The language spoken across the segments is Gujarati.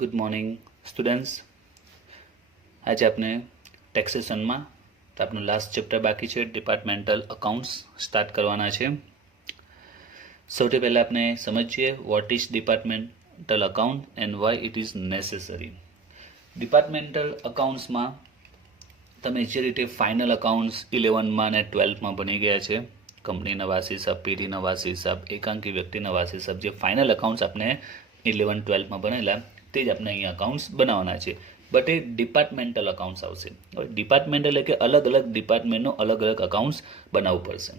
Good morning students. આજે આપણે ટેક્સેશનમાં તો આપણું લાસ્ટ ચેપ્ટર બાકી છે, ડિપાર્ટમેન્ટલ અકાઉન્ટ્સ સ્ટાર્ટ કરવાના છે. સૌથી પહેલાં આપણે સમજીએ what is departmental account and why it is necessary. Departmental અકાઉન્ટ્સમાં તમે જે રીતે ફાઇનલ અકાઉન્ટ્સ 11માં અને 12માં બની ગયા છે, કંપનીના વાર્ષિક હિસાબ, પેઢીના વાર્ષિક હિસાબ, એકાંકી વ્યક્તિના વાર્ષિક હિસાબ, જે ફાઇનલ અકાઉન્ટ્સ આપણે 11-12માં બનેલા તે જ આપણે અહીંયા અકાઉન્ટ્સ બનાવવાના છે. બટ એ ડિપાર્ટમેન્ટલ અકાઉન્ટ્સ આવશે. ડિપાર્ટમેન્ટલ એટલે કે અલગ અલગ ડિપાર્ટમેન્ટનો અલગ અલગ અકાઉન્ટ્સ બનાવવું પડશે.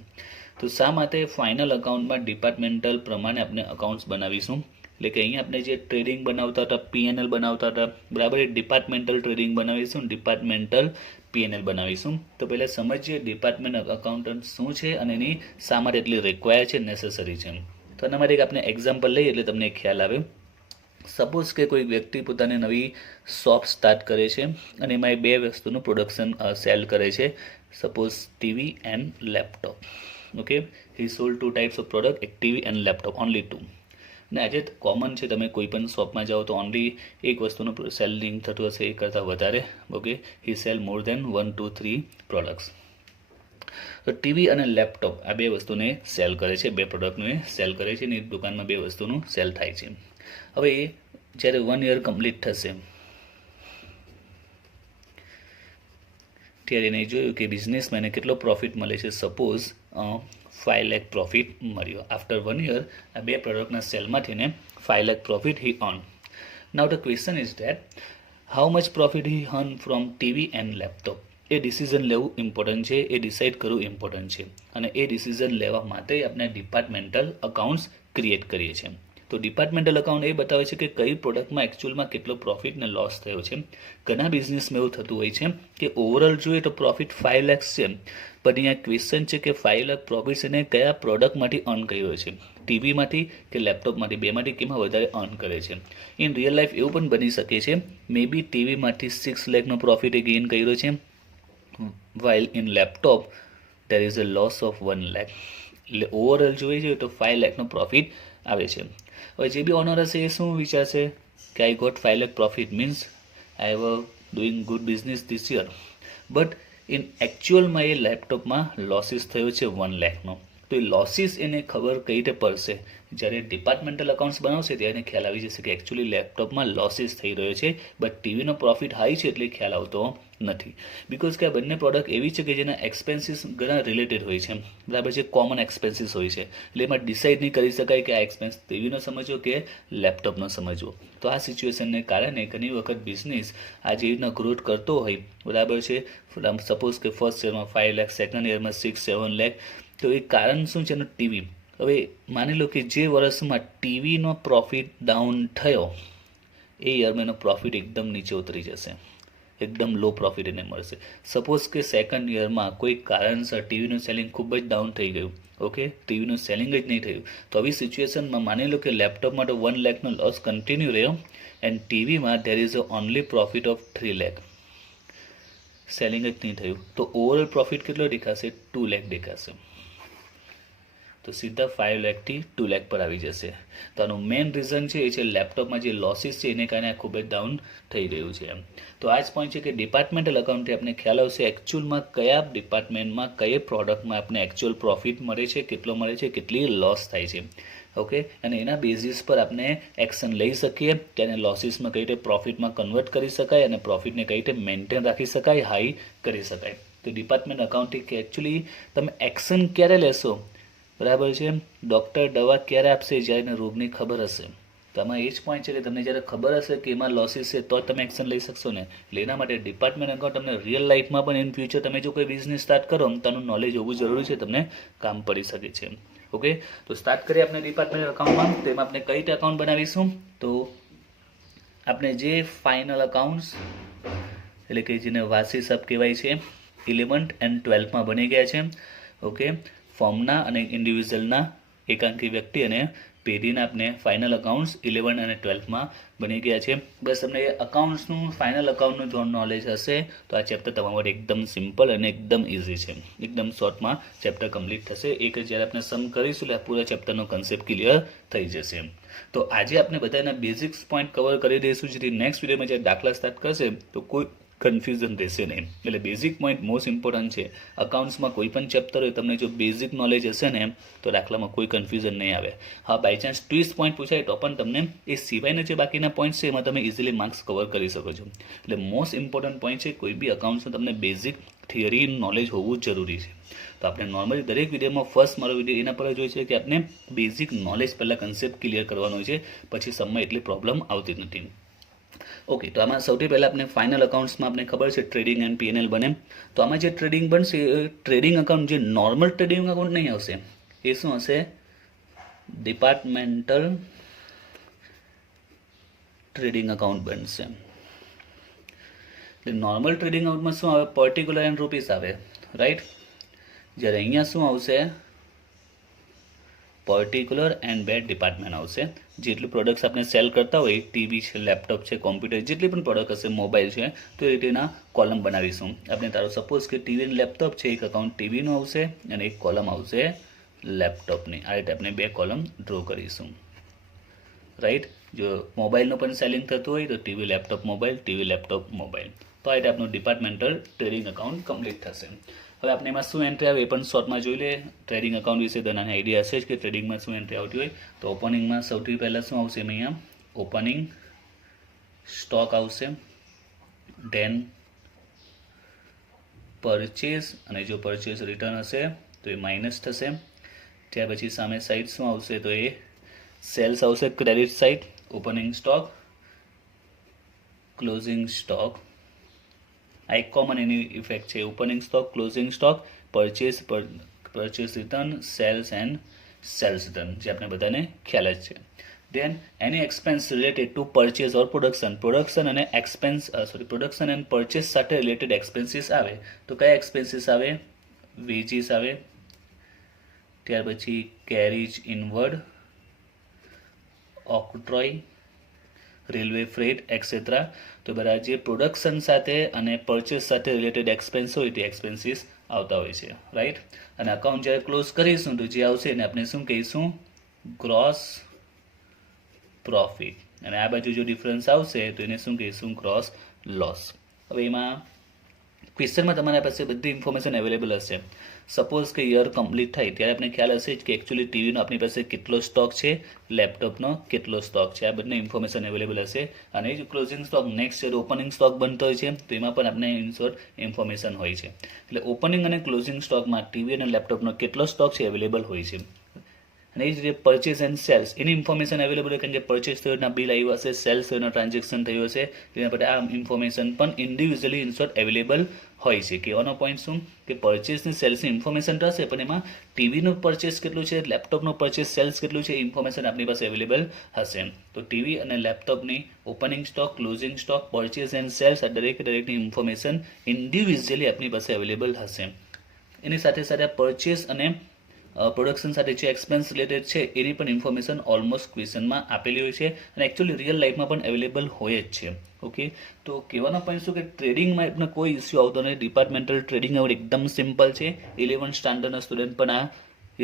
તો શા માટે ફાઇનલ અકાઉન્ટમાં ડિપાર્ટમેન્ટલ પ્રમાણે આપણે અકાઉન્ટ્સ બનાવીશું? એટલે કે અહીંયા આપણે જે ટ્રેડિંગ બનાવતા હતા, પીએનએલ બનાવતા હતા, બરાબર, એ ડિપાર્ટમેન્ટલ ટ્રેડિંગ બનાવીશું, ડિપાર્ટમેન્ટલ પીએનએલ બનાવીશું. તો પહેલાં સમજીએ ડિપાર્ટમેન્ટ અકાઉન્ટન્ટ શું છે અને એની શા માટે એટલી રિક્વાયર છે, નેસેસરી છે. તો એના માટે એક આપણે એક્ઝામ્પલ લઈએ એટલે તમને ખ્યાલ આવે. સપોઝ કે કોઈ વ્યક્તિ પોતાની નવી શોપ સ્ટાર્ટ કરે છે અને એમાં એ બે વસ્તુનું પ્રોડક્શન સેલ કરે છે. Suppose TV and laptop. Okay, he sold 2 types of product, એક ટીવી એન્ડ લેપટોપ, ઓનલી 2. ને આજે કોમન છે, તમે કોઈ પણ શોપમાં જાઓ તો ઓનલી એક વસ્તુનું સેલિંગ થતું હશે, એ કરતાં વધારે. ઓકે, હી સેલ મોર દેન 1, 2, 3 પ્રોડક્ટ્સ. તો ટીવી અને લેપટોપ આ બે વસ્તુને સેલ કરે છે, બે પ્રોડક્ટને સેલ કરે છે, ને દુકાનમાં બે વસ્તુનું સેલ થાય છે. હવે જ્યારે 1 યર કમ્પ્લીટ થશે ત્યારે એને જોયું કે બિઝનેસમેને કેટલો પ્રોફિટ મળે છે. સપોઝ 5 લાખ પ્રોફિટ મળ્યો. આફ્ટર 1 યર આ બે પ્રોડક્ટના સેલમાંથી ને 5 lakh profit he earn. Now the question is that how much profit he earn from TV and laptop. A decision લેવું ઇમ્પોર્ટન્ટ છે, એ ડિસાઇડ કરવું ઇમ્પોર્ટન્ટ છે, અને એ ડિસિઝન લેવા માટે આપણે ડિપાર્ટમેન્ટલ અકાઉન્ટ્સ ક્રિએટ કરીએ છીએ. તો ડિપાર્ટમેન્ટલ અકાઉન્ટ એ બતાવે છે કે કઈ પ્રોડક્ટમાં એકચ્યુઅલમાં કેટલો પ્રોફિટ ને લોસ થયો છે. ઘણા બિઝનેસમાં એવું થતું હોય છે કે ઓવરઓલ જોઈએ તો પ્રોફિટ 5 લાખ છે, પણ અહીંયા ક્વેશ્ચન છે કે 5 લાખ પ્રોફિટ એને કયા પ્રોડક્ટમાંથી અર્ન કર્યો છે, ટીવીમાંથી કે લેપટોપમાંથી, બેમાંથી કેમાં વધારે અર્ન કરે છે. ઇન રિયલ લાઈફ એવું પણ બની શકે છે, મે બી ટીવીમાંથી 6 લાખનો પ્રોફિટ એ ગેઇન કર્યો છે, while in laptop there is a loss of 1 lakh. એટલે ઓવરઓલ જોઈએ તો 5 લાખનો પ્રોફિટ આવે છે. હવે જે બી ઓનર હશે એ શું વિચારશે કે I got 5 lakh profit, means I have doing good business this year. But in એકચ્યુઅલમાં એ લેપટોપમાં લોસીસ થયો છે 1 લાખનો. તો એ લોસીસ એને ખબર કઈ રીતે પડશે? જ્યારે ડિપાર્ટમેન્ટલ અકાઉન્ટ્સ બનાવશે ત્યારે ખ્યાલ આવી જશે કે એકચ્યુઅલી લેપટોપમાં લોસીસ થઈ રહ્યો છે, બટ ટીવીનો પ્રોફિટ હાઈ છે એટલે ખ્યાલ આવતો નથી. બિકોઝ કે આ બંને પ્રોડક્ટ એવી છે કે જેના એક્સપેન્સીસ ઘણા રિલેટેડ હોય છે, બરાબર છે, કોમન એક્સપેન્સીસ હોય છે. એટલે એમાં ડિસાઇડ નહીં કરી શકાય કે આ એક્સપેન્સ ટીવીનો સમજવો કે લેપટોપનો સમજવો. તો આ સિચ્યુએશનને કારણે ઘણી વખત બિઝનેસ આ જે રીતના ગ્રોથ કરતો હોય, બરાબર છે, સપોઝ કે ફર્સ્ટ યરમાં 5 લાખ, સેકન્ડ યરમાં 6-7 લાખ. તો એ કારણ શું છે એનું? ટીવી. હવે માની લો કે જે વર્ષમાં ટીવીનો પ્રોફિટ ડાઉન થયો એ યરમાં એનો પ્રોફિટ એકદમ નીચે ઉતરી જશે, એકદમ લો પ્રોફિટ એને મળશે. સપોઝ કે સેકન્ડ યરમાં કોઈ કારણસર ટીવીનું સેલિંગ ખૂબ જ ડાઉન થઈ ગયું, ઓકે, ટીવીનું સેલિંગ જ નહીં થયું, તો આવી સિચ્યુએશનમાં માની લો કે લેપટોપમાં તો 1 લાખનો લોસ કન્ટિન્યુ રહ્યો એન્ડ ટીવીમાં there is only profit of 3 lakh, selling જ નહીં થયું, તો ઓવરઓલ પ્રોફિટ કેટલો દેખાશે? 2 લાખ દેખાશે. તો સીધા 5 લાખથી 2 લાખ પર આવી જશે. તો આનું મેઇન રીઝન છે એ છે લેપટોપમાં જે લોસીસ છે એને કારણે ખૂબ જ ડાઉન થઈ રહ્યું છે. તો આ જ પોઈન્ટ છે કે ડિપાર્ટમેન્ટલ અકાઉન્ટથી આપણે ખ્યાલ આવશે એકચ્યુઅલમાં કયા ડિપાર્ટમેન્ટમાં કઈ પ્રોડક્ટમાં આપણે એકચ્યુઅલ પ્રોફિટ મળે છે, કેટલો મળે છે, કેટલી લોસ થાય છે. ઓકે, અને એના બેઝિસ પર આપણે એક્શન લઈ શકીએ, તેને લોસીસમાં કઈ રીતે પ્રોફિટમાં કન્વર્ટ કરી શકાય અને પ્રોફિટને કઈ રીતે મેન્ટેન રાખી શકાય, હાઈ કરી શકાય. તો ડિપાર્ટમેન્ટ અકાઉન્ટથી કે એકચ્યુઅલી તમે એક્શન ક્યારે લેશો, બરાબર છે, ડૉક્ટર દવા ક્યારે આપશે? જ્યારે એને રોગની ખબર હશે. તો આમાં એ જ પોઈન્ટ છે કે તમને જ્યારે ખબર હશે કે એમાં લોસીસ છે તો જ તમે એક્શન લઈ શકશો ને. એટલે એના માટે ડિપાર્ટમેન્ટ અકાઉન્ટ તમને રિયલ લાઈફમાં પણ ઇન ફ્યુચર તમે જો કોઈ બિઝનેસ સ્ટાર્ટ કરો તેનું નોલેજ હોવું જરૂરી છે, તમને કામ પડી શકે છે. ઓકે, તો સ્ટાર્ટ કરીએ આપણે ડિપાર્ટમેન્ટ અકાઉન્ટમાં. તો એમાં આપણે કઈ રીતે અકાઉન્ટ બનાવીશું? તો આપણે જે ફાઇનલ અકાઉન્ટ્સ એટલે કે જેને વાર્ષિક હિસાબ કહેવાય છે 11 and 12માં બની ગયા છે. ઓકે, ફોર્મના અને ઇન્ડિવિજ્યુઅલના, એકાંકી વ્યક્તિ અને પેઢીના આપણે ફાઇનલ અકાઉન્ટ્સ 11 અને 12માં બની ગયા છે. બસ તમને અકાઉન્ટ્સનું ફાઇનલ અકાઉન્ટનું જો નોલેજ હશે તો આ ચેપ્ટર તમારા માટે એકદમ સિમ્પલ અને એકદમ ઇઝી છે. એકદમ શોર્ટમાં ચેપ્ટર કમ્પ્લીટ થશે. એક જ્યારે આપણે સમ કરીશું એટલે પૂરા ચેપ્ટરનો કન્સેપ્ટ ક્લિયર થઈ જશે. તો આજે આપણે બધાના બેઝિક્સ પોઈન્ટ કવર કરી દઈશું, જેથી નેક્સ્ટ વિડીયોમાં જ્યારે દાખલા સ્ટાર્ટ કરશે તો કોઈ કન્ફ્યુઝન રહેશે નહીં. એટલે બેઝિક પોઈન્ટ મોસ્ટ ઇમ્પોર્ટન્ટ છે. અકાઉન્ટ્સમાં કોઈ પણ ચેપ્ટર હોય, તમને જો બેઝિક નોલેજ હશે ને તો દાખલામાં કોઈ કન્ફ્યુઝન નહીં આવે. હા, બાય ચાન્સ ટ્વિસ્ટ પોઈન્ટ પૂછાય તો પણ તમને એ સિવાયના જે બાકીના પોઈન્ટ છે એમાં તમે ઇઝીલી માર્ક્સ કવર કરી શકો છો. એટલે મોસ્ટ ઇમ્પોર્ટન્ટ પોઈન્ટ છે, કોઈ બી અકાઉન્ટ્સનું તમને બેઝિક થિયરી નોલેજ હોવું જરૂરી છે. તો આપણે નોર્મલી દરેક વિડીયોમાં ફર્સ્ટ મારો વિડીયો એના પર જ હોય છે કે આપણે બેઝિક નોલેજ પહેલાં કન્સેપ્ટ ક્લિયર કરવાનો હોય છે, પછી સમય એટલી પ્રોબ્લેમ આવતી નથી. ઓકે, તો આમાં સૌથી પહેલાં આપણે ફાઇનલ અકાઉન્ટ્સમાં આપણે ખબર છે ટ્રેડિંગ એન્ડ પીએનએલ બને. તો આમાં જે ટ્રેડિંગ બનશે એ ટ્રેડિંગ અકાઉન્ટ જે નોર્મલ ટ્રેડિંગ અકાઉન્ટ નહીં આવશે, એ શું હશે? ડિપાર્ટમેન્ટલ ટ્રેડિંગ અકાઉન્ટ બનશે. એટલે નોર્મલ ટ્રેડિંગ અકાઉન્ટમાં શું આવે? પર્ટિક્યુલર એન્ડ રૂપીસ આવે, રાઈટ. જ્યારે અહીંયા શું આવશે? પર્ટિક્યુલર એન્ડ બેડ ડિપાર્ટમેન્ટ આવશે. જેટલું પ્રોડક્ટ્સ આપણે સેલ કરતા હોય, ટીવી છે, લેપટોપ છે, કોમ્પ્યુટર, જેટલી પણ પ્રોડક્ટ હશે, મોબાઈલ છે, તો એ રીતેના કોલમ બનાવીશું. આપણે તારો સપોઝ કે ટીવી અને લેપટોપ છે, એક અકાઉન્ટ ટીવીનું આવશે અને એક કોલમ આવશે લેપટોપની. આ રીતે આપણે બે કોલમ ડ્રો કરીશું, રાઈટ. જો મોબાઈલનું પણ સેલિંગ થતું હોય તો TV laptop mobile, TV laptop mobile. તો આ રીતે આપણું ડિપાર્ટમેન્ટલ ટ્રેડિંગ અકાઉન્ટ કમ્પ્લીટ થશે. હવે આપણે એમાં શું એન્ટ્રી આવે એ પણ શોર્ટમાં જોઈ લે. ટ્રેડિંગ અકાઉન્ટ વિશે તો નાની આઈડિયા હશે જ કે ટ્રેડિંગમાં શું એન્ટ્રી આવતી હોય. તો ઓપનિંગમાં સૌથી પહેલાં શું આવશે? અહીંયા ઓપનિંગ સ્ટોક આવશે, ધેન પરચેસ, અને જો પરચેસ રિટર્ન હશે તો એ માઇનસ થશે. ત્યાર પછી સામે સાઈડ શું આવશે? તો એ સેલ્સ આવશે, credit side. Opening stock, closing stock, આ એક કોમન એની ઇફેક્ટ છે. Opening stock, closing stock, purchase return, sales and sales return, જે આપણે બધાને ખ્યાલ જ છે. Then any expense related to purchase or production અને પ્રોડક્શન એન્ડ પરચેસ સાથે રિલેટેડ એક્સપેન્સીસ આવે. તો કયા એક્સપેન્સીસ આવે? વેજીસ આવે, ત્યાર પછી carriage inward, octroi, railway freight etcetera. તો બધા જે પ્રોડક્શન સાથે અને પરચેસ સાથે રિલેટેડ એક્સપેન્સ હોય તે એક્સપેન્સીસ આવતા હોય છે, રાઈટ. અને અકાઉન્ટ જ્યારે ક્લોઝ કરીશું તો જે આવશે એને આપણે શું કહીશું? Gross profit. અને આ બાજુ જો ડિફરન્સ આવશે તો એને શું કહીશું? Gross loss. હવે એમાં ક્વેશ્ચનમાં તમારા પાસે બધી ઇન્ફોર્મેશન અવેલેબલ હશે. સપોઝ કે યર કમ્પ્લીટ થાય ત્યારે આપણે ખ્યાલ હશે જ કે એકચ્યુઅલી ટીવીનો આપણી પાસે કેટલો સ્ટોક છે, લેપટોપનો કેટલો સ્ટોક છે, આ બંને ઇન્ફોર્મેશન અવેલેબલ હશે. અને એ જ closing stock next year opening stock બનતો હોય છે, તો એમાં પણ આપણે ઇનશોર્ટ ઇન્ફોર્મેશન હોય છે. એટલે ઓપનિંગ અને ક્લોઝિંગ સ્ટોકમાં ટીવી અને લેપટોપનો કેટલો સ્ટોક છે અવેલેબલ હોય છે. અને એ જ રીતે purchase and cells any information available હોય, કારણ કે પરચેસ થયોના બિલ આવ્યું હશે, સેલ્સ થયોના ટ્રાન્ઝેક્શન થયું હશે, તેના પર આ ઇન્ફોર્મેશન પણ ઇન્ડિવિજ્યુઅલી ઇનશોર્ટ અવેલેબલ હોય છે. કહેવાનો પોઈન્ટ શું કે પરચેસની સેલ્સની ઇન્ફોર્મેશન તો હશે, પણ એમાં ટીવીનું પરચેસ કેટલું છે, લેપટોપનું પરચેસ સેલ્સ કેટલું છે, ઇન્ફોર્મેશન આપણી પાસે અવેલેબલ હશે. તો ટીવી અને લેપટોપની opening stock, closing stock, purchase and sales આ દરેકની ઇન્ફોર્મેશન ઇન્ડિવિજ્યુઅલી આપણી પાસે અવેલેબલ હશે. એની સાથે સાથે પરચેસ અને પ્રોડક્શન સાથે જે એક્સપેન્સ રિલેટેડ છે એની પણ ઇન્ફોર્મેશન ઓલમોસ્ટ ક્વેશ્ચનમાં આપેલી હોય છે અને એકચ્યુઅલી રિયલ લાઈફમાં પણ અવેલેબલ હોય જ છે. ઓકે, તો કહેવાનો પોઈન્ટ શું કે ટ્રેડિંગમાં એટલે કોઈ ઇસ્યુ આવતો નથી. ડિપાર્ટમેન્ટલ ટ્રેડિંગ એકદમ સિમ્પલ છે. 11 સ્ટાન્ડર્ડના સ્ટુડન્ટ પણ આ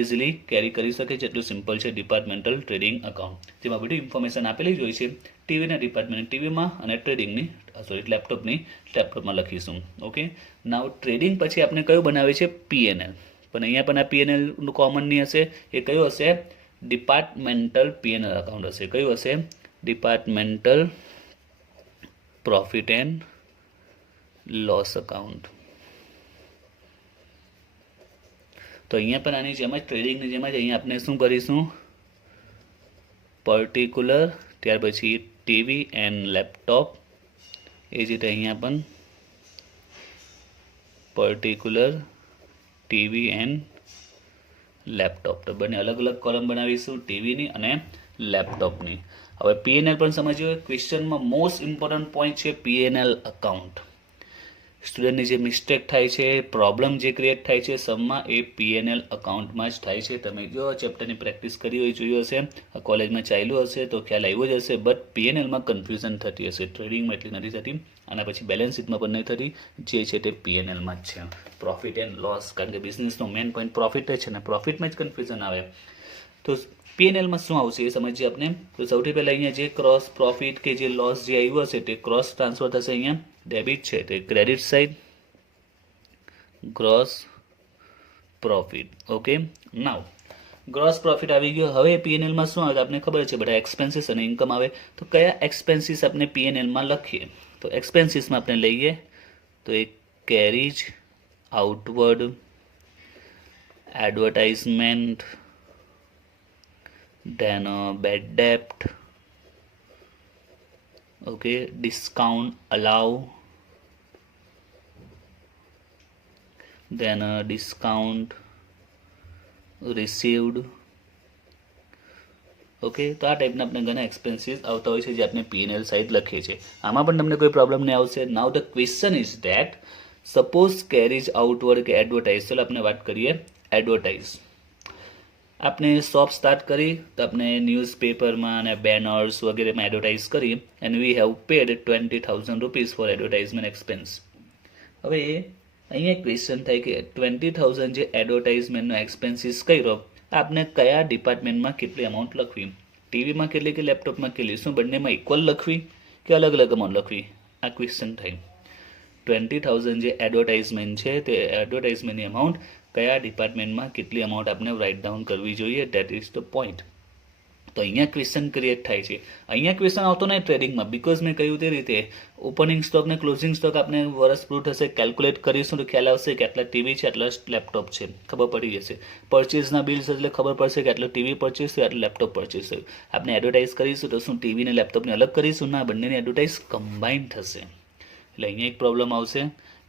ઇઝીલી કેરી કરી શકે છે, એટલું સિમ્પલ છે ડિપાર્ટમેન્ટલ ટ્રેડિંગ અકાઉન્ટ. જેમાં બધી ઇન્ફોર્મેશન આપેલી જ હોય છે. ટીવીના ડિપાર્ટમેન્ટ ટીવીમાં અને ટ્રેડિંગની લેપટોપમાં લખીશું. ઓકે, નાવ ટ્રેડિંગ પછી આપણે કયું બનાવે છે? પીએનએલ. પણ અહીંયા પણ આ પીએનએલનું કોમન નહીં હશે. એ કયું હશે? ડિપાર્ટમેન્ટલ પીએનએલ અકાઉન્ટ હશે. કયું હશે? Departmental profit and loss account. તો અહીંયા પણ આની જેમ જ ટ્રેડિંગની જેમ જ અહીંયા આપણે શું કરીશું? પર્ટિક્યુલર, ત્યાર પછી ટીવી એન્ડ લેપટોપ. એ જ રીતે અહીંયા પણ પર્ટિક્યુલર, ટીવી એન્ડ લેપટોપ. તો બંને અલગ અલગ કોલમ બનાવીશું, ટીવીની અને લેપટોપની. હવે પીએનએલ પણ સમજ્યો. ક્વેશ્ચનમાં મોસ્ટ ઇમ્પોર્ટન્ટ પોઈન્ટ છે પીએનએલ અકાઉન્ટ. સ્ટુડન્ટની જે મિસ્ટેક થાય છે, પ્રોબ્લેમ જે ક્રિએટ થાય છે સમમાં, એ પીએનએલ અકાઉન્ટમાં જ થાય છે. તમે જો ચેપ્ટરની પ્રેક્ટિસ કરી હોય, જોયું હશે, કોલેજમાં ચાલ્યું હશે તો ખ્યાલ આવ્યો જ હશે. બટ પીએનએલમાં કન્ફ્યુઝન થતી હશે, ટ્રેડિંગમાં એટલી નથી થતી, આના પછી બેલેન્સ શીટમાં પણ નહીં થતી. જે છે તે પીએનએલમાં જ છે, પ્રોફિટ એન્ડ લોસ, કારણ કે બિઝનેસનો મેઇન પોઈન્ટ પ્રોફિટ જ છે ને, પ્રોફિટમાં જ કન્ફ્યુઝન આવે. તો પીએનએલમાં શું આવશે એ સમજીએ આપણે. તો સૌથી પહેલાં અહીંયા જે ક્રોસ પ્રોફિટ કે જે લોસ જે આવ્યું હશે તે ક્રોસ ટ્રાન્સફર થશે. અહીંયા ડેબિટ છે તે credit side, gross profit. Okay, now gross profit આવી ગયો. હવે પીએનએલમાં શું આવે આપણે ખબર છે, બધા એક્સપેન્સીસ અને ઇન્કમ આવે. તો કયા એક્સપેન્સીસ આપણે પીએનએલમાં લખીએ? તો એક્સપેન્સીસમાં આપણે લઈએ તો એક carriage outward, advertisement, then bad debt, okay, discount allow, then discount received. Okay, તો આ ટાઈપના આપણે ઘણા એક્સપેન્સીસ આવતા હોય છે જે આપણે પીએનએલ સાઇડ લખીએ છીએ. આમાં પણ તમને કોઈ પ્રોબ્લેમ નહીં આવશે. Now the question is that suppose carriage outward કે એડવર્ટાઇઝ. ચાલો આપણે વાત કરીએ એડવર્ટાઇઝ. આપણે શોપ સ્ટાર્ટ કરી તો આપણે ન્યૂઝપેપરમાં અને બેનર્સ વગેરેમાં એડવર્ટાઇઝ કરી and we have paid 20,000 rupees for advertisement expense. હવે અહીંયા ક્વેશ્ચન થાય કે 20,000 જે એડવર્ટાઇઝમેન્ટનો એક્સપેન્સીસ કર્યો, આપણે કયા ડિપાર્ટમેન્ટમાં કેટલી અમાઉન્ટ લખવી? ટીવીમાં કેટલી કે લેપટોપમાં કેટલી? શું બંનેમાં ઇક્વલ લખવી કે અલગ અલગ અમાઉન્ટ લખવી? આ ક્વેશ્ચન થાય. 20,000 જે એડવર્ટાઇઝમેન્ટ છે તે એડવર્ટાઇઝમેન્ટની અમાઉન્ટ કયા ડિપાર્ટમેન્ટમાં કેટલી અમાઉન્ટ આપણે રાઇટ ડાઉન કરવી જોઈએ, દેટ ઇઝ ધ પોઈન્ટ. તો અહીંયા ક્વેશ્ચન ક્રિએટ થાય છે. અહીંયા ક્વેશ્ચન આવતો નહીં ટ્રેડિંગમાં, બિકોઝ મેં કહ્યું તે રીતે ઓપનિંગ સ્ટોક ને ક્લોઝિંગ સ્ટોક આપણે વર્ષ પૂરું થશે કેલ્ક્યુલેટ કરીશું તો ખ્યાલ આવશે કે આટલા ટીવી છે, આટલા લેપટોપ છે, ખબર પડી જશે. પરચેઝના બિલ્સ એટલે ખબર પડશે કે આટલો ટીવી પરચેસ થયું, આટલું લેપટોપ પરચેસ થયું. આપણે એડવર્ટાઇઝ કરીશું તો શું ટીવી ને લેપટોપને અલગ કરીશું? ના, બંનેની એડવર્ટાઇઝ કમ્બાઇન થશે. એટલે અહીંયા એક પ્રોબ્લેમ આવશે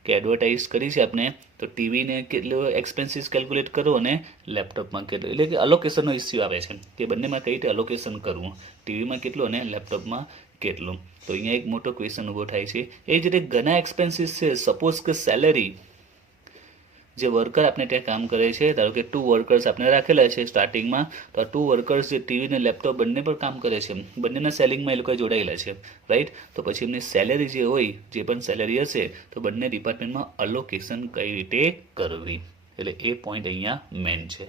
કે એડવર્ટાઇઝ કરી છે આપણે તો ટીવીને કેટલો એક્સપેન્સીસ કેલ્ક્યુલેટ કરો અને લેપટોપમાં કેટલું, એટલે કે અલોકેશનનો ઇસ્યુ આવે છે કે બંનેમાં કઈ રીતે અલોકેશન કરવું, ટીવીમાં કેટલું અને લેપટોપમાં કેટલું. તો અહીંયા એક મોટો ક્વેશ્ચન ઊભો થાય છે. એ જ રીતે ઘણા એક્સપેન્સીસ છે. સપોઝ કે સેલેરી, જે વર્કર આપણે ત્યાં કામ કરે છે, ધારો કે 2 વર્કર્સ આપણે રાખેલા છે સ્ટાર્ટિંગમાં, તો આ 2 વર્કર્સ જે ટીવી અને લેપટોપ બંને પર કામ કરે છે, બંનેના સેલિંગમાં એ લોકો જોડાયેલા છે, રાઈટ. તો પછી એમની સેલેરી જે હોય, જે પણ સેલેરી હશે, તો બંને ડિપાર્ટમેન્ટમાં અલોકેશન કઈ રીતે કરવી, એટલે એ પોઈન્ટ અહીંયા મેન છે.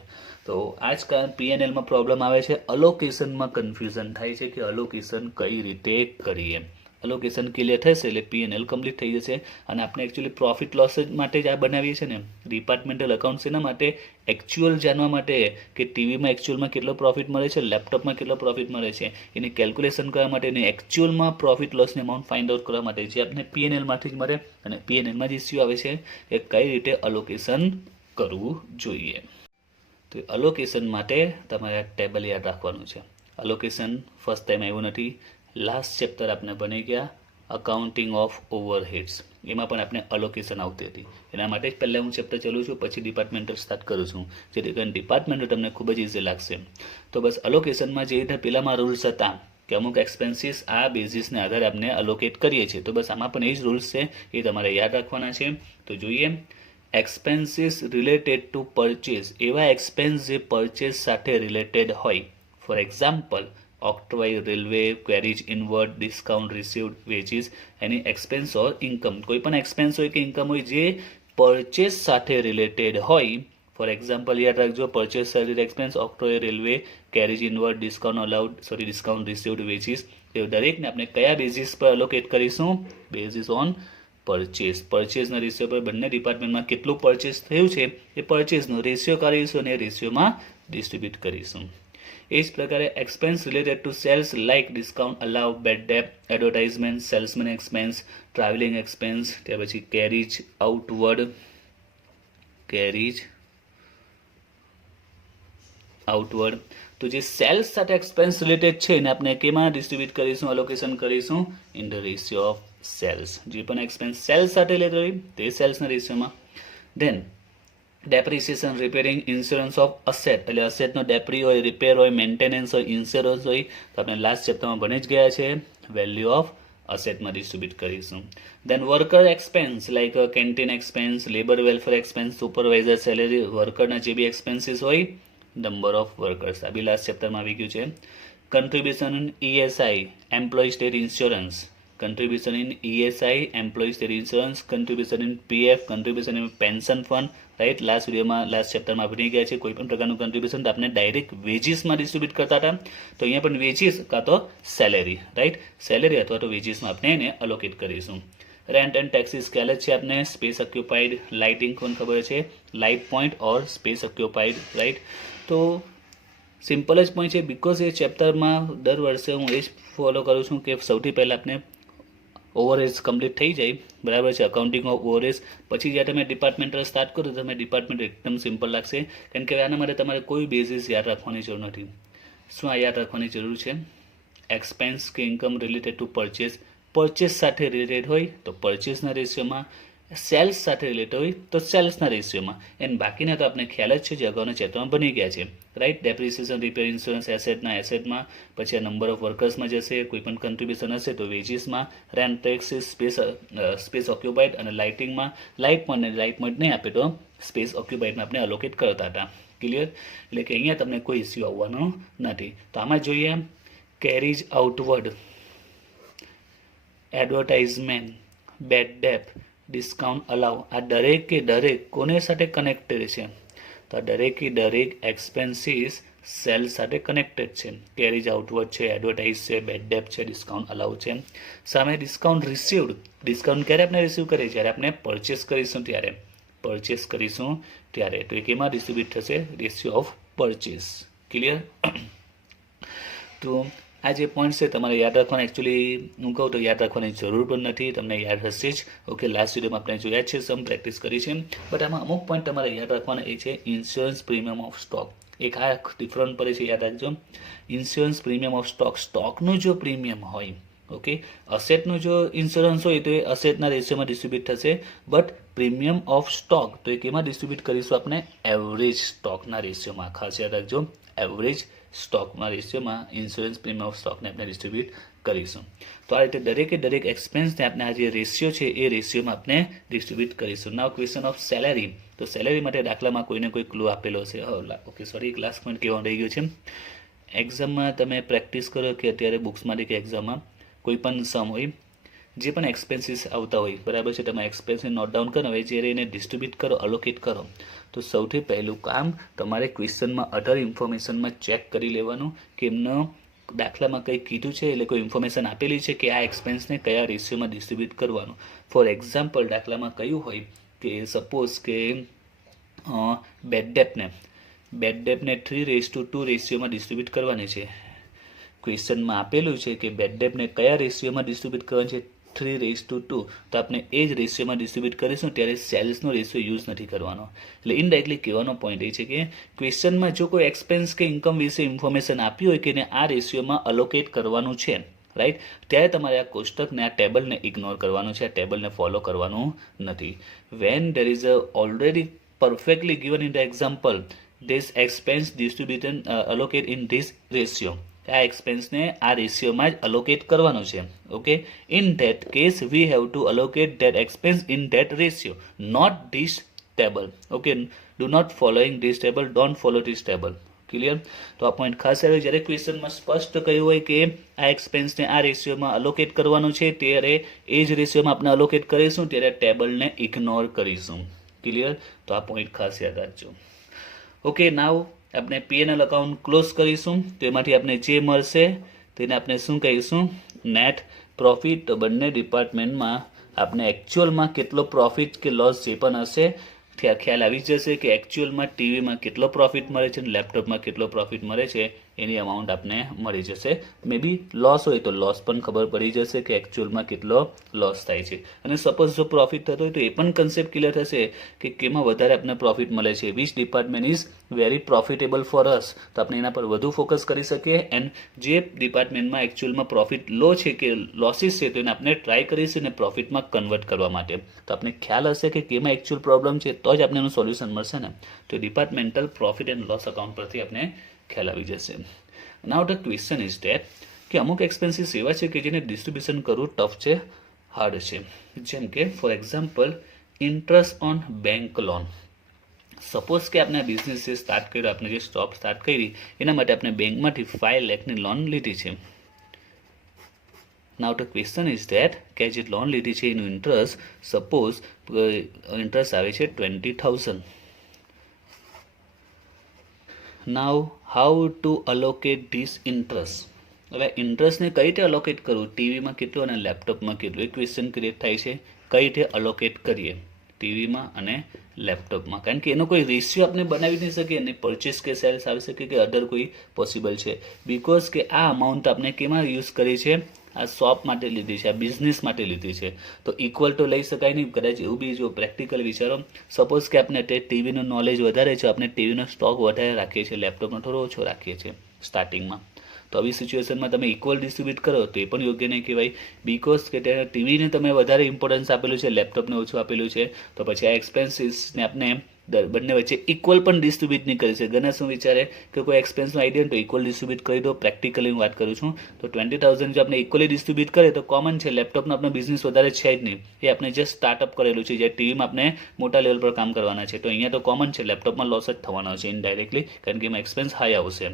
તો આ જ કારણ પીએનએલમાં પ્રોબ્લેમ આવે છે, અલોકેશનમાં કન્ફ્યુઝન થાય છે કે અલોકેશન કઈ રીતે કરીએ. અલોકેશન ક્લિયર થશે એટલે પીએનએલ કમ્પ્લીટ થઈ જશે. અને આપણે એકચ્યુઅલી પ્રોફિટ લોસ માટે જ આ બનાવીએ છીએ ને, ડિપાર્ટમેન્ટલ અકાઉન્ટ્સ એના માટે એકચ્યુઅલ જાણવા માટે કે ટીવીમાં એકચ્યુઅલમાં કેટલો પ્રોફિટ મળે છે, લેપટોપમાં કેટલો પ્રોફિટ મળે છે, એની કેલ્ક્યુલેશન કરવા માટે, એની એકચ્યુઅલમાં પ્રોફિટ લોસની અમાઉન્ટ ફાઇન્ડ આઉટ કરવા માટે, જે આપણે પીએનએલમાંથી જ મળે. અને પીએનએલમાં જ ઇસ્યુ આવે છે એ કઈ રીતે અલોકેશન કરવું જોઈએ. તો એલોકેશન માટે તમારે આ ટેબલ યાદ રાખવાનું છે. એલોકેશન ફર્સ્ટ ટાઈમ આવ્યું નથી, લાસ્ટ ચેપ્ટર આપણે ભણી ગયા અકાઉન્ટિંગ ઓફ ઓવરહેડ્સ, એમાં પણ આપણે એલોકેશન આવતી હતી. એના માટે જ પહેલાં હું ચેપ્ટર ચાલું છું, પછી ડિપાર્ટમેન્ટલ સ્ટાર્ટ કરું છું, જેથી કરીને ડિપાર્ટમેન્ટલ તમને ખૂબ જ ઇઝી લાગશે. તો બસ એલોકેશનમાં જે રીતે પહેલાંમાં રૂલ્સ હતા કે અમુક એક્સપેન્સીસ આ બેઝિસને આધારે આપણે એલોકેટ કરીએ છીએ, તો બસ આમાં પણ એ જ રૂલ્સ છે, એ તમારે યાદ રાખવાના છે. તો જોઈએ, એક્સપેન્સીસ રિલેટેડ ટુ પરચેસ, એવા એક્સપેન્સ જે પરચેસ સાથે રિલેટેડ હોય. For example, octroi railway, carriage inward, discount received, wages, any expense or income. કોઈ પણ એક્સપેન્સ હોય કે ઇન્કમ હોય જે પરચેસ સાથે રિલેટેડ હોય. ફોર એક્ઝામ્પલ યાદ રાખજો, purchase service expense, octroi railway, carriage inward, discount received, wages, એ દરેકને આપણે કયા બેઝિસ પર એલોકેટ કરીશું? Basis on purchase. પરચેસના રેશિયો પર બંને ડિપાર્ટમેન્ટમાં કેટલું પરચેસ થયું છે એ પરચેસનો રેશિયો કરીશું અને એ રેશિયોમાં ડિસ્ટ્રીબ્યુટ કરીશું. એ જ પ્રકારે expense related to sales like discount allow, bad debt, advertisement, salesman expense, travelling expense, ત્યાર પછી કેરીજ આઉટવર્ડ, તો જે સેલ્સ સાથે એક્સપેન્સ રિલેટેડ છે એને આપણે કેમાં ડિસ્ટ્રીબ્યુટ કરીશું, એલોકેશન કરીશું? In the ratio of sales. જે પણ એક્સપેન્સ સેલ્સ સાથે રિલેટેડ હોય તે સેલ્સના રેશિયોમાં. Then depreciation, repairing, insurance of asset, એટલે અસેટનો ડેપ્રી હોય, રિપેર હોય, મેન્ટેનન્સ હોય, ઇન્સ્યોરન્સ હોય, તો આપણે લાસ્ટ ચેપ્ટરમાં ભણી જ ગયા છે વેલ્યુ ઓફ અસેટમાં ડિસ્ટ્રીબ્યુટ કરીશું. Then worker expense like canteen expense, labour welfare expense, supervisor salary, વર્કરના જે બી એક્સપેન્સીસ હોય, નંબર ઓફ વર્કર્સ, આ બી લાસ્ટ ચેપ્ટરમાં આવી ગયું છે. Contribution in ESI, employ state insurance, contribution in ESI, employee state insurance, contribution in PF, contribution in pension fund, right. Last વિડીયોમાં લાસ્ટ ચેપ્ટરમાં ભણી ગયા છે. કોઈ પણ પ્રકારનું કન્ટ્રીબ્યુશન તો આપણે ડાયરેક્ટ વેજીસમાં ડિસ્ટ્રીબ્યુટ કરતા હતા, તો અહીંયા પણ વેજીસ કાં તો સેલેરી, રાઈટ, સેલેરી અથવા તો વેજીસમાં આપણે એને અલોકેટ કરીશું. રેન્ટ એન્ડ ટેક્સીસ ખ્યાલ જ છે આપણે. સ્પેસ ઓક્યુપાઈડ, લાઇટિંગ કોણ ખબર છે, લાઇટ પોઈન્ટ ઓર સ્પેસ ઓક્યુપાઈડ, રાઈટ. તો સિમ્પલ જ પોઈન્ટ છે, બિકોઝ એ ચેપ્ટરમાં દર વર્ષે હું એ જ ફોલો કરું છું કે સૌથી પહેલાં આપણે ઓવરહેજ કમ્પ્લીટ થઈ જાય, બરાબર છે, અકાઉન્ટિંગ ઓફ ઓવરહેજ. પછી જ્યારે તમે ડિપાર્ટમેન્ટલ સ્ટાર્ટ કરો તો તમે ડિપાર્ટમેન્ટ એકદમ સિમ્પલ લાગશે, કારણ કે આના માટે તમારે કોઈ બેઝિસ યાદ રાખવાની જરૂર નથી. શું આ યાદ રાખવાની જરૂર છે? એક્સપેન્સ કે income related to purchase, purchase સાથે રિલેટેડ હોય તો પરચેસના રેશિયોમાં, સેલ્સ સાથે રિલેટેડ હોય તો સેલ્સના રેશિયોમાં, એન્ડ બાકીના તો આપણે ખ્યાલ જ છે જે અગાઉના ચેપ્ટરમાં બની ગયા છે, રાઈટ. ડેપ્રિસિએશન, રિપેર, ઇન્સ્યોરન્સ, એસેટમાં, પછી આ નંબર ઓફ વર્કર્સમાં જશે, કોઈ પણ કન્ટ્રીબ્યુશન હશે તો વેજીસમાં, રેન્ટ, ટેક્સીસ, સ્પેસ ઓક્યુપાઈડ અને લાઇટિંગમાં, લાઇટ પોઈન્ટ નહીં આપે તો સ્પેસ ઓક્યુપાઈડમાં આપણે અલોકેટ કરતા હતા. ક્લિયર? એટલે કે અહીંયા તમને કોઈ ઇસ્યુ આવવાનો નથી. તો આમાં જોઈએ carriage outward, advertisement, bad debt, discount allow, આ દરેકે દરેક કોને સાથે કનેક્ટેડ છે? તો આ દરેકે દરેક એક્સપેન્સીસ સેલ સાથે કનેક્ટેડ છે. કેરીજ આઉટવર્ડ છે, એડવર્ટાઇઝ છે, બેડ ડેપ છે, ડિસ્કાઉન્ટ અલાઉ છે. સામે ડિસ્કાઉન્ટ રિસીવ્ડ, ડિસ્કાઉન્ટ ક્યારે આપણે રિસીવ કરીએ? જ્યારે આપણે પરચેસ કરીશું ત્યારે, તો એ કેમાં ડિસ્ટ્રીબ્યુટ થશે? Ratio of purchase. ક્લિયર? તો આ જે પોઈન્ટ છે તમારે યાદ રાખવાના, એકચ્યુઅલી હું કહું તો યાદ રાખવાની જરૂર પણ નથી, તમને યાદ હશે જ. ઓકે, લાસ્ટ વિડીયોમાં આપણે જોયા છે, સમ પ્રેક્ટિસ કરી છે, બટ આમાં અમુક પોઈન્ટ તમારે યાદ રાખવાના એ છે ઇન્સ્યોરન્સ પ્રીમિયમ ઓફ સ્ટોક. એક આ ડિફરન્ટ પડે છે, યાદ રાખજો. ઇન્સ્યોરન્સ પ્રીમિયમ ઓફ સ્ટોક, સ્ટોકનું જો પ્રીમિયમ હોય, ઓકે, અસેટનું જો ઇન્સ્યોરન્સ હોય તો એ અસેટના રેશિયોમાં ડિસ્ટ્રીબ્યુટ થશે, બટ પ્રીમિયમ ઓફ સ્ટોક તો એ કેમાં ડિસ્ટ્રીબ્યુટ કરીશું? આપણે એવરેજ સ્ટોકના રેશિયોમાં. ખાસ યાદ રાખજો, એવરેજ સ્ટોકના રેશિયોમાં ઇન્સ્યોરન્સ પ્રીમિયમ ઓફ સ્ટોકને આપણે ડિસ્ટ્રીબ્યુટ કરીશું. તો આ રીતે દરેકે દરેક એક્સપેન્સને આપણે આ જે રેશિયો છે એ રેશિયોમાં આપણે ડિસ્ટ્રીબ્યુટ કરીશું. નાવ ક્વેશ્ચન ઓફ સેલેરી, તો સેલેરી માટે દાખલામાં કોઈને કોઈ ક્લુ આપેલો છે. ઓકે, સોરી, એક લાસ્ટ પોઈન્ટ કહેવાનું રહી ગયું છે. એક્ઝામમાં તમે પ્રેક્ટિસ કરો કે અત્યારે બુક્સમાંથી કે એક્ઝામમાં કોઈ પણ સમ હોય, જે પણ એક્સપેન્સીસ આવતા હોય, બરાબર છે, તમે એક્સપેન્સને નોટ ડાઉન કરો, હવે જ્યારે એને ડિસ્ટ્રીબ્યુટ કરો, અલોકેટ કરો, તો સૌથી પહેલું કામ તમારે ક્વેશ્ચનમાં અધર ઇન્ફોર્મેશનમાં ચેક કરી લેવાનું કે એમનો દાખલામાં કંઈ કીધું છે, એટલે કોઈ ઇન્ફોર્મેશન આપેલી છે કે આ એક્સપેન્સને કયા રેશિયોમાં ડિસ્ટ્રીબ્યુટ કરવાનું. ફોર એક્ઝામ્પલ, દાખલામાં કહ્યું હોય કે સપોઝ કે બેડ ડેપને 3:2 રેશિયોમાં ડિસ્ટ્રીબ્યુટ કરવાની છે. ક્વેશ્ચનમાં આપેલું છે કે બેડ ડેપને કયા રેશિયોમાં ડિસ્ટ્રીબ્યુટ કરવાની છે? 3:2. તો આપણે એ જ રેશિયોમાં ડિસ્ટ્રીબ્યુટ કરીશું, ત્યારે સેલ્સનો રેશિયો યુઝ નથી કરવાનો. એટલે ઇનડાયરેક્ટલી કહેવાનો પોઈન્ટ એ છે કે ક્વેશ્ચનમાં જો કોઈ એક્સપેન્સ કે ઇન્કમ વિશે ઇન્ફોર્મેશન આપી હોય કે એને આ રેશિયોમાં અલોકેટ કરવાનું છે, રાઈટ, ત્યારે તમારે આ કોષ્ટકને, આ ટેબલને ઇગ્નોર કરવાનું છે, આ ટેબલને ફોલો કરવાનું નથી. Van there is already perfectly given in the example, this expense distributed allocate in this ratio, આ એક્સપેન્સને આ રેશિયોમાં જ અલોકેટ કરવાનો છે. Okay, in that case we have to allocate that expense in that ratio, not this table. Okay, do not following this table, don't follow this table. Clear? તો આ પોઈન્ટ ખાસ આવ્યો. જ્યારે ક્વેશ્ચનમાં સ્પષ્ટ કહ્યું હોય કે આ એક્સપેન્સને આ રેશિયોમાં અલોકેટ કરવાનો છે, ત્યારે એ જ રેશિયોમાં આપણે અલોકેટ કરીશું, ત્યારે ટેબલને ઇગ્નોર કરીશું. ક્લિયર? તો આ પોઈન્ટ ખાસ યાદ રાખજો. ઓકે, નાવ આપણે P&L અકાઉન્ટ ક્લોઝ કરીશું, તો એમાંથી આપણે જે મળશે તેને આપણે શું કહીશું? Net profit. તો બંને ડિપાર્ટમેન્ટમાં આપણે એકચ્યુઅલમાં કેટલો પ્રોફિટ કે લોસ જે પણ હશે ખ્યાલ આવી જશે કે એકચ્યુઅલમાં ટીવીમાં કેટલો પ્રોફિટ મળે છે અને લેપટોપમાં કેટલો પ્રોફિટ મળે છે, એની અમાઉન્ટ આપને મળી જશે. મે બી લોસ હોય તો લોસ પણ ખબર પડી જશે કે એકચ્યુઅલમાં કેટલો લોસ થાય છે. અને સપોઝ જો પ્રોફિટ થતો હોય તો એ પણ કન્સેપ્ટ ક્લિયર થશે કે કેમાં વધારે આપણને પ્રોફિટ મળે છે, which department is very profitable for us, તો આપણે એના પર વધુ ફોકસ કરી શકીએ. એન્ડ જે ડિપાર્ટમેન્ટમાં એકચ્યુઅલમાં પ્રોફિટ લો છે કે લોસીસ છે, તો એને આપણે ટ્રાય કરીશું ને પ્રોફિટમાં કન્વર્ટ કરવા માટે. તો આપણે ખ્યાલ હશે કે કેમાં એકચ્યુઅલ પ્રોબ્લેમ છે, તો જ આપણે એનું સોલ્યુશન મળશે ને. તો departmental profit and loss account પરથી આપણે ખ્યાલ આવી જશે. નાઉ ધ ક્વેશ્ચન ઇઝ ધેટ કે અમુક એક્સપેન્સીસ એવા છે કે જેને ડિસ્ટ્રીબ્યુશન કરવું ટફ છે, હાર્ડ છે. જેમ કે for example interest on bank loan. Suppose કે આપણે બિઝનેસ જે સ્ટાર્ટ કર્યો, આપણે જે શોપ સ્ટાર્ટ કરી એના માટે આપણે બેંકમાંથી 5 લાખની લોન લીધી છે. નાઉ ધ ક્વેશ્ચન ઇઝ ધેટ કે જે લોન લીધી છે એનું ઇન્ટરેસ્ટ સપોઝ ઇન્ટરેસ્ટ આવે છે 20,000. Now how to allocate this interest. હવે ઇન્ટરેસ્ટને કઈ રીતે અલોકેટ કરવું, ટીવીમાં કેટલું અને લેપટોપમાં કેટલું, એ ક્વેશ્ચન ક્રિએટ થાય છે. કઈ રીતે અલોકેટ કરીએ ટીવીમાં અને લેપટોપમાં, કારણ કે એનો કોઈ રેશિયો આપણે બનાવી નહીં શકીએ અને પરચેસ કે સેલ્સ આવી શકે કે અધર કોઈ પોસિબલ છે, બિકોઝ કે આ અમાઉન્ટ આપણે કેમાં યુઝ કરી છે, આ શોપ માટે લીધી છે, આ બિઝનેસ માટે લીધી છે, તો ઇક્વલ તો લઈ શકાય નહીં. કદાચ એવું બી જો પ્રેક્ટિકલ વિચારો, સપોઝ કે આપણે અત્યારે ટીવીનું નોલેજ વધારે છે, આપણે ટીવીનો સ્ટોક વધારે રાખીએ છીએ, લેપટોપનો થોડો ઓછો રાખીએ છીએ સ્ટાર્ટિંગમાં, તો આવી સિચ્યુએશનમાં તમે ઇક્વલ ડિસ્ટ્રીબ્યુટ કરો તો એ પણ યોગ્ય નહીં કહેવાય, બિકોઝ કે ત્યાં ટીવીને તમે વધારે ઇમ્પોર્ટન્સ આપેલું છે, લેપટોપને ઓછું આપેલું છે, તો પછી આ એક્સપેન્સીસને આપણે બંને વચ્ચે ઇક્વલ પણ ડિસ્ટ્રીબ્યુટ નહીં કરી છે. ઘણા શું વિચારે કે કોઈ એક્સપેન્સનો આઈડિયા તો ઇક્વલ ડિસ્ટ્રીબ્યુટ કરી દો. પ્રેક્ટિકલી હું વાત કરું છું તો 20,000 જો આપણે ઇક્વલી ડિસ્ટ્રીબ્યુટ કરીએ તો કોમન છે, લેપટોપનો આપણો બિઝનેસ વધારે છે જ નહીં, એ આપણે જસ્ટ સ્ટાર્ટઅપ કરેલું છે, જે ટીવીમાં આપણે મોટા લેવલ પર કામ કરવાના છે, તો અહીંયા તો કોમન છે, લેપટોપમાં લોસ જ થવાનો છે ઇનડાયરેક્ટલી, કારણ કે એમાં એક્સપેન્સ હાઈ આવશે.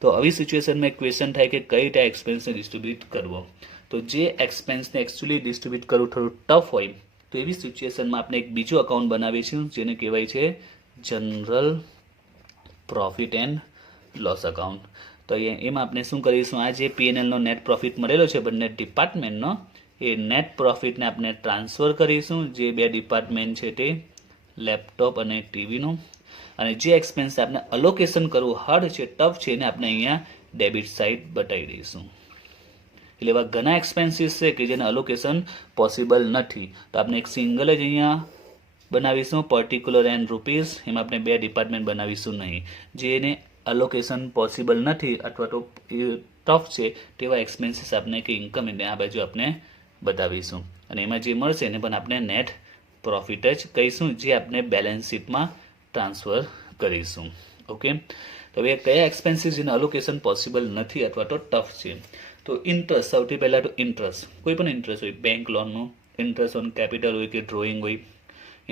તો આવી સિચ્યુએશનમાં એક ક્વેશ્ચન થાય કે કઈ રીતે એક્સપેન્સને ડિસ્ટ્રીબ્યુટ કરવો. તો જે એક્સપેન્સને એકચ્યુઅલી ડિસ્ટ્રીબ્યુટ કરવું થોડું ટફ હોય તો એવી સિચ્યુએશનમાં આપણે એક બીજું અકાઉન્ટ બનાવીશું જેને કહેવાય છે general profit and loss account. તો એમાં આપણે શું કરીશું, આ જે પીએનએલનો નેટ પ્રોફિટ મળેલો છે બંને ડિપાર્ટમેન્ટનો, એ નેટ પ્રોફિટને આપણે ટ્રાન્સફર કરીશું, જે બે ડિપાર્ટમેન્ટ છે તે લેપટોપ અને ટીવીનું, અને જે એક્સપેન્સ આપણે અલોકેશન કરવું હાર્ડ છે, ટફ છે, એને આપણે અહીંયા ડેબિટ સાઇડ બતાવી દઈશું. એટલે એવા ઘણા એક્સપેન્સીસ છે કે જેને અલોકેશન પોસિબલ નથી, તો આપણે એક સિંગલ જ અહીંયા બનાવીશું પર્ટિક્યુલર એન્ડ રૂપીઝ, એમાં આપણે બે ડિપાર્ટમેન્ટ બનાવીશું નહીં. જેને અલોકેશન પોસિબલ નથી અથવા તો ટફ છે તેવા એક્સપેન્સીસ આપણે કે ઇન્કમ એને આ બાજુ આપણે બતાવીશું, અને એમાં જે મળશે એને પણ આપણે નેટ પ્રોફિટ જ કહીશું, જે આપણે બેલેન્સ શીટમાં ટ્રાન્સફર કરીશું. ઓકે, તો હવે કયા એક્સપેન્સીસ જેને અલોકેશન પોસિબલ નથી અથવા તો ટફ છે. તો ઇન્ટરેસ્ટ, સૌથી પહેલાં તો ઇન્ટરેસ્ટ, કોઈ પણ ઇન્ટરેસ્ટ હોય, બેંક લોનનું ઇન્ટરેસ્ટ ઓન કેપિટલ હોય કે ડ્રોઈંગ હોય,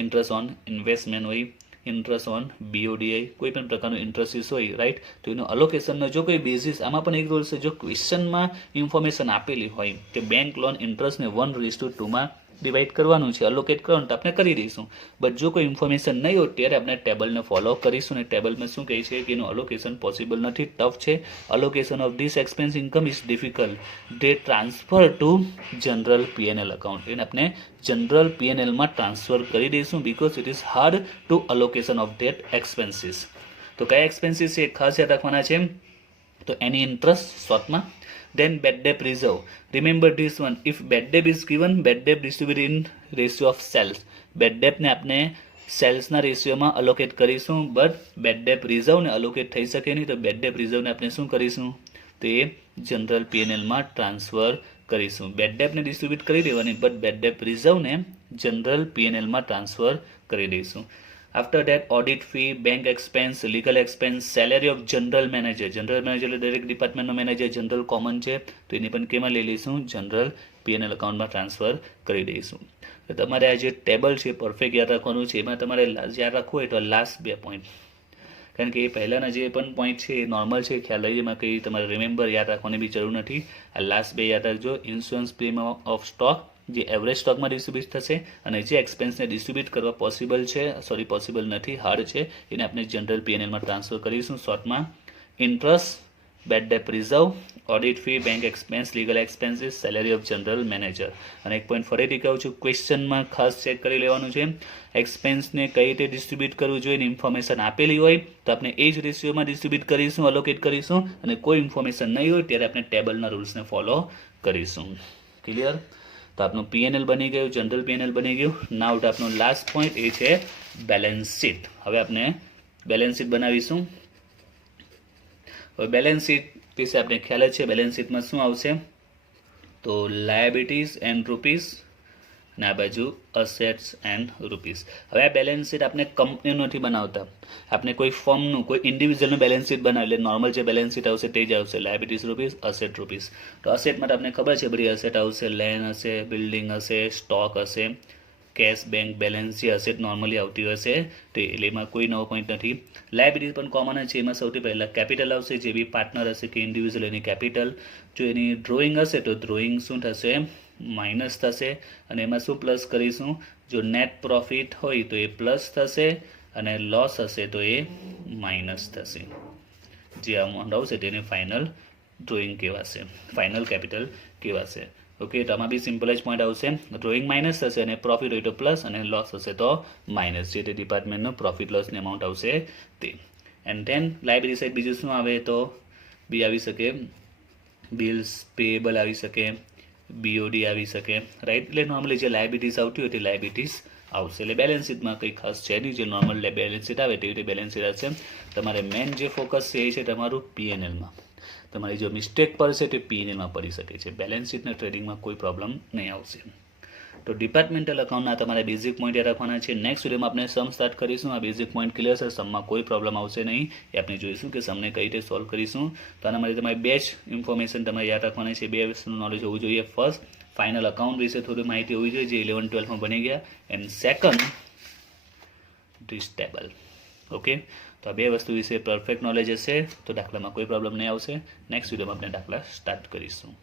ઇન્ટરેસ્ટ ઓન ઇન્વેસ્ટમેન્ટ હોય, ઇન્ટરેસ્ટ ઓન બીઓડીઆઈ, કોઈ પણ પ્રકારનું ઇન્ટરેસ્ટ હોય, રાઈટ. તો એનું અલોકેશનનો જો કોઈ બેઝિસ, આમાં પણ એક રૂલ છે, જો ક્વેશ્ચનમાં ઇન્ફોર્મેશન આપેલી હોય કે બેંક લોન ઇન્ટરેસ્ટને 1:2 ડિવાઈડ કરવાનું છે, અલોકેટ કરવાનું, તો આપણે કરી દઈશું. બટ જો કોઈ ઇન્ફોર્મેશન નહીં હોય ત્યારે આપણે ટેબલને ફોલો કરીશું, અને ટેબલમાં શું કહે છે કે એનું અલોકેશન પોસિબલ નથી, ટફ છે, allocation of this expense income is difficult, they transfer two general P&L account, એને આપણે જનરલ પીએનએલમાં ટ્રાન્સફર કરી દઈશું, because it is hard two allocation of that expenses. તો કયા એક્સપેન્સીસ છે ખાસ યાદ રાખવાના છે, તો એની interest શોર્ટમાં, then bad debt reserve, remember this one, if bad debt is given, bad debt distributed in ratio of sales, bad debt ને આપણે સેલ્સના રેશિયોમાં અલોકેટ કરીશું, બટ બેડ ડેપ રિઝર્વને અલોકેટ થઈ શકે નહીં, તો બેડ ડેપ રિઝર્વને આપણે શું કરીશું, તે જનરલ પીએનએલમાં ટ્રાન્સફર કરીશું. બેડ ડેપને ડિસ્ટ્રીબ્યુટ કરી દેવાની, બટ બેડ ડેપ રિઝર્વને જનરલ પીએનએલમાં ટ્રાન્સફર કરી દઈશું. After that, audit fee, bank expense, legal expense, salary of general manager. General manager એટલે દરેક ડિપાર્ટમેન્ટનો મેનેજર, જનરલ કોમન છે, તો એની પણ કેમાં લઈ લઈશું, જનરલ પીએનએલ અકાઉન્ટમાં ટ્રાન્સફર કરી દઈશું. તો તમારે આ જે ટેબલ છે પરફેક્ટ યાદ રાખવાનું છે, એમાં તમારે યાદ રાખવું હોય તો લાસ્ટ 2 પોઈન્ટ, કારણ કે એ પહેલાંના જે પણ પોઈન્ટ છે એ નોર્મલ છે, ખ્યાલ રહી, એમાં કંઈ તમારે રિમેમ્બર યાદ રાખવાની બી જરૂર નથી. આ લાસ્ટ 2 યાદ રાખજો, ઇન્સ્યોરન્સ પ્રીમિયમ ઓફ સ્ટોક જે એવરેજ સ્ટોકમાં ડિસ્ટ્રીબ્યુટ થશે, અને જે એક્સપેન્સને ડિસ્ટ્રીબ્યુટ કરવા પોસિબલ નથી, હાર્ડ છે, એને આપણે જનરલ પીએનએલમાં ટ્રાન્સફર કરીશું. શોર્ટમાં interest, bad debt reserve, audit fee, bank expense, legal expenses, salary of general manager. અને એક પોઈન્ટ ફરીથી કહું છું, ક્વેશ્ચનમાં ખાસ ચેક કરી લેવાનું છે, એક્સપેન્સને કઈ રીતે ડિસ્ટ્રીબ્યુટ કરવું જોઈએ, ઇન્ફોર્મેશન આપેલી હોય તો આપણે એ જ રેશિયોમાં ડિસ્ટ્રીબ્યુટ કરીશું, અલોકેટ કરીશું, અને કોઈ ઇન્ફોર્મેશન નહીં હોય ત્યારે આપણે ટેબલના રૂલ્સને ફોલો કરીશું. ક્લિયર? તો આપનું પીએનએલ બની ગયું, જનરલ પીએનએલ બની ગયું. નાઉ આપનું લાસ્ટ પોઈન્ટ એ છે બેલેન્સ શીટ. હવે આપણે બેલેન્સ શીટ બનાવીશું. હવે બેલેન્સ શીટ વિશે આપણે ખ્યાલ જ છે, બેલેન્સ શીટમાં શું આવશે, તો લાયબિલિટીઝ એન્ડ રૂપીઝ, અને આ બાજુ અસેટ્સ એન્ડ રૂપીસ. હવે આ બેલેન્સ શીટ આપણે કંપનીનું નથી બનાવતા, આપણે કોઈ ફર્મનું કોઈ ઇન્ડિવિજ્યુઅલનું બેલેન્સ શીટ બનાવે એટલે નોર્મલ જે બેલેન્સ શીટ આવશે તે જ આવશે, લાયબિલિટીઝ રૂપીસ, અસેટ રૂપીસ. તો અસેટ માટે આપણે ખબર છે બધી અસેટ આવશે, લેન્ડ હશે, બિલ્ડિંગ હશે, સ્ટોક હશે, કેશ બેંક બેલેન્સ જે અસેટ નોર્મલી આવતી હશે તો એટલે એમાં કોઈ નવો પોઈન્ટ નથી. લાયબિલિટી પણ કોમન જ છે, એમાં સૌથી પહેલાં કેપિટલ આવશે, જે બી પાર્ટનર હશે કે ઇન્ડિવિજ્યુઅલ એની કેપિટલ. જો એની ડ્રોઈંગ હશે તો ડ્રોઈંગ શું થશે, માઇનસ થશે, અને એમાં શું પ્લસ કરીશું, જો નેટ પ્રોફિટ હોય તો એ પ્લસ થશે અને લોસ હશે તો એ માઇનસ થશે. જે અમાઉન્ટ આવશે તેને ફાઇનલ ડ્રોઈંગ કહેવાશે, ફાઇનલ કેપિટલ કહેવાશે. ઓકે, તો આમાં બી સિમ્પલ જ પોઈન્ટ આવશે, ડ્રોઈંગ માઇનસ થશે અને પ્રોફિટ હોય તો પ્લસ અને લોસ હશે તો માઇનસ, જે તે ડિપાર્ટમેન્ટનો પ્રોફિટ લોસની અમાઉન્ટ આવશે તે. એન્ડ ધેન લાયબિલિટી સાઇડ બીજું શું આવે તો બી આવી શકે, બિલ્સ પેએબલ આવી શકે, બીઓડી આવી શકે, રાઈટ. એટલે નોર્મલી જે લાયબિલિટીઝ આવતી હોય તે લાયબિલિટીઝ આવશે. એટલે બેલેન્સ શીટમાં કંઈ ખાસ છે નહીં, જે નોર્મલ બેલેન્સ શીટ આવે તેવી રીતે બેલેન્સ શીટ આવશે. તમારે મેન જે ફોકસ છે એ છે તમારું પીએનએલમાં. તમારી જો મિસ્ટેક પડશે તે પીએનએલમાં પડી શકે છે, બેલેન્સ શીટના ટ્રેડિંગમાં કોઈ પ્રોબ્લેમ નહીં આવશે. તો ડિપાર્ટમેન્ટલ અકાઉન્ટના તમારે બેઝિક પોઈન્ટ યાદ રાખવાના છે. નેક્સ્ટ વિડીયોમાં આપણે સમ સ્ટાર્ટ કરીશું, આ બેઝિક પોઈન્ટ ક્લિયર છે, સમમાં કોઈ પ્રોબ્લેમ આવશે નહીં, એ આપણે જોઈશું કે સમને કઈ રીતે સોલ્વ કરીશું. તો આના માટે તમારે બે જ ઇન્ફોર્મેશન તમારે યાદ રાખવાની છે, બે વસ્તુનું નોલેજ હોવું જોઈએ. ફર્સ્ટ, ફાઇનલ અકાઉન્ટ વિશે થોડી માહિતી હોવી જોઈએ, જે 11-12માં બની ગયા. And second, this table. Okay, તો આ બે વસ્તુ વિશે પરફેક્ટ નોલેજ હશે તો દાખલામાં કોઈ પ્રોબ્લેમ નહીં આવશે. નેક્સ્ટ વિડીયોમાં આપણે દાખલા સ્ટાર્ટ કરીશું.